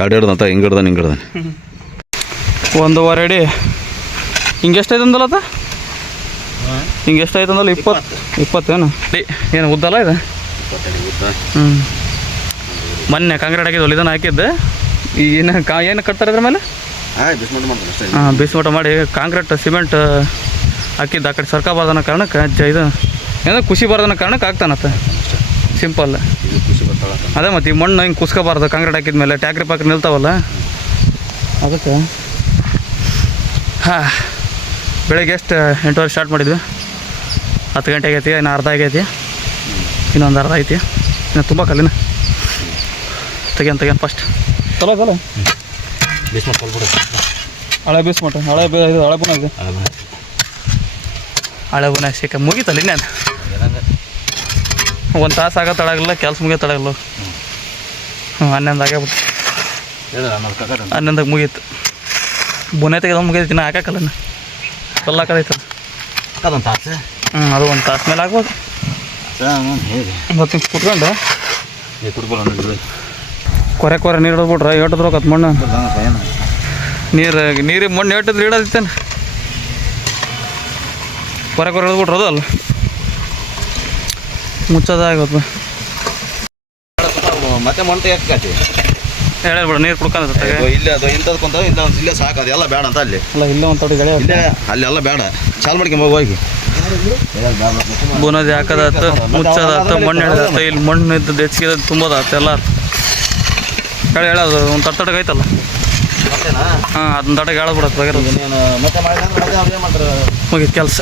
ಎರಡು ಎರಡು ಅಂತ ಹಿಂಗೆ ಹಿಡ್ದಾನೆ ಹಿಂಗೆ ಹಿಡ್ದಾನೆ. ಒಂದೂವರೆ ಅಡಿ. ಹಿಂಗೆ ಎಷ್ಟು ಅತ್ತ? ಹಿಂಗೆ ಎಷ್ಟು ಐತಂದಲ್ಲ? ಇಪ್ಪತ್ತು ಇಪ್ಪತ್ತೇನು ಅಡಿ ಏನು ಉದ್ದಲ್ಲ ಇದು? ಹ್ಞೂ ಮೊನ್ನೆ ಕಾಂಗ್ರೆಟ್ ಹಾಕಿದ್ದು ಇದನ್ನು ಹಾಕಿದ್ದು. ಏನು ಕಾ ಏನು ಕಟ್ತಾರೆ ಅದ್ರ ಮೇಲೆ? ಹಾಂ ಬಿಸ್ಮಟ್ ಮಾಡಿ ಕಾಂಕ್ರೀಟ್ ಸಿಮೆಂಟ್ ಹಾಕಿದ್ದು ಆ ಕಡೆ ಸರ್ಕಬಾರ್ದನ್ನ ಕಾರಣಕ್ಕೆ ಜ ಇದು ಏನೋ ಖುಷಿ ಬಾರ್ದನ್ನ ಕಾರಣಕ್ಕೆ ಆಗ್ತಾನತ್ತ. ಸಿಂಪಲ್ ಅದೇ ಮತ್ತು ಈ ಮಣ್ಣು ಹಿಂಗೆ ಕುಸ್ಕೋಬಾರ್ದು ಕಾಂಕ್ರೀಟ್ ಹಾಕಿದ ಮೇಲೆ ಟ್ಯಾಕ್ರಿ ಪಾಕ್ರಿ ನಿಲ್ತಾವಲ್ಲ? ಅದಕ್ಕೆ ಹಾಂ ಬೆಳಗ್ಗೆ ಎಷ್ಟು ಎಂಟುವರೆ ಸ್ಟಾರ್ಟ್ ಮಾಡಿದ್ವಿ. ಹತ್ತು ಗಂಟೆ ಆಗೈತಿ ಇನ್ನು ಅರ್ಧ ಆಗೈತಿ. ಇನ್ನೊಂದು ಅರ್ಧ ಐತಿ. ಇನ್ನು ತುಂಬ ಕಲ್ಲಿನ. ತೆಗೆಯನ್ ತೆಗೆಯನ್ ಫಸ್ಟ್ ಚಲೋ ಚಲೋ ಬಿಸ್ಮಟ್ ಕೊಲ್ಬಿಡು ಹಳೆ ಬೀಸ್ಮಟ ಹಳೆ ಬೇ ಇದು ಹಳೆ ಬುನ ಇದೆ. ಹಳೆ ಬುನ. ಸಿಕ್ಕ ಮುಗೀತಲ್ಲ ಇನ್ನೇನು? ಒಂದು ತಾಸು ಆಗೋ ತಳಗಲ್ಲ ಕೆಲಸ ಮುಗಿಯೋ ತಳಗಲ್ಲ. ಹ್ಞೂ ಹನ್ನೊಂದು ಆಗ್ಯಾಬಿಟ್ಟು ಹನ್ನೊಂದಾಗ ಮುಗೀತು. ಬುನೆ ತೆಗೆದ ಮುಗಿದೈತಿ ನಾ ಹಾಕಕ್ಕಲ್ಲ ಕಲ್ಲ ಕಲ್ಲು ಹಾಕೋದೈತೆ ಅದೊಂದು ತಾಸು. ಹ್ಞೂ ಅದು ಒಂದು ತಾಸು ಮೇಲೆ ಆಗ್ಬೋದು. ಕುತ್ಕೊಂಡು ಕುಡ್ಬೋಲ್ಲ ನೋಡಿ ಕೊರೆ ಕೊರೆ ನೀರು ಹಿಡಿದ್ಬಿಟ್ರೆ ಏಟದ್ರ ಕತ್ ಮಣ್ಣು. ನೀರು ನೀರಿಗೆ ಮಣ್ಣು ಏಟಿದ್ರೆ ಇಡೋದಿತ್ತೇನೆ ಕೊರೆ ಕೊರೆ ಹಿಡಿದ್ಬಿಟ್ರೆ ಅದು ಅಲ್ಲ. ಮುಚ್ಚೋದಾಗತ್ತೆ ಮತ್ತೆ ಮಣ್ಣು ತೆಗಿಯಕ್ಕೆ ಹೇಳಿಬಿಡ ನೀರು ಕುಡ್ಕೊಂಡು ಇಲ್ಲ ಅದು ಇಂಥದ್ದು ಕುಂತ ಇಲ್ಲ ಇಲ್ಲೇ ಸಾಕು ಅದೆಲ್ಲ ಬೇಡ ಅಂತ ಅಲ್ಲಿ. ಅಲ್ಲ ಇಲ್ಲ ಒಂದು ತಡಿ ಇಲ್ಲೇ ಅಲ್ಲಿ ಎಲ್ಲ ಬೇಡ. ಚಾಲ್ ಮಾಡ್ಕೊಂಬ ಹೋಗಿ ಬುನದಿ ಹಾಕೋದಾತ ಮುಚ್ಚೋದಾತ ಮಣ್ಣು ಹಿಡಿದಾತು ಇಲ್ಲಿ ಮಣ್ಣು ಇದ್ದದ್ದು ಹೆಚ್ಚಿಗೆ ತುಂಬದಾತು ಎಲ್ಲ ಹೇಳಿ ಹೇಳೋದು ಒಂದು ತಟ್ಟಗೆ ಐತಲ್ಲ. ಹಾಂ ಅದನ್ನ ತಟಗೆ ಹೇಳಬಿಡತ್ತೆ ಬಗೆರೋದು. ಮತ್ತೆ ಕೆಲಸ.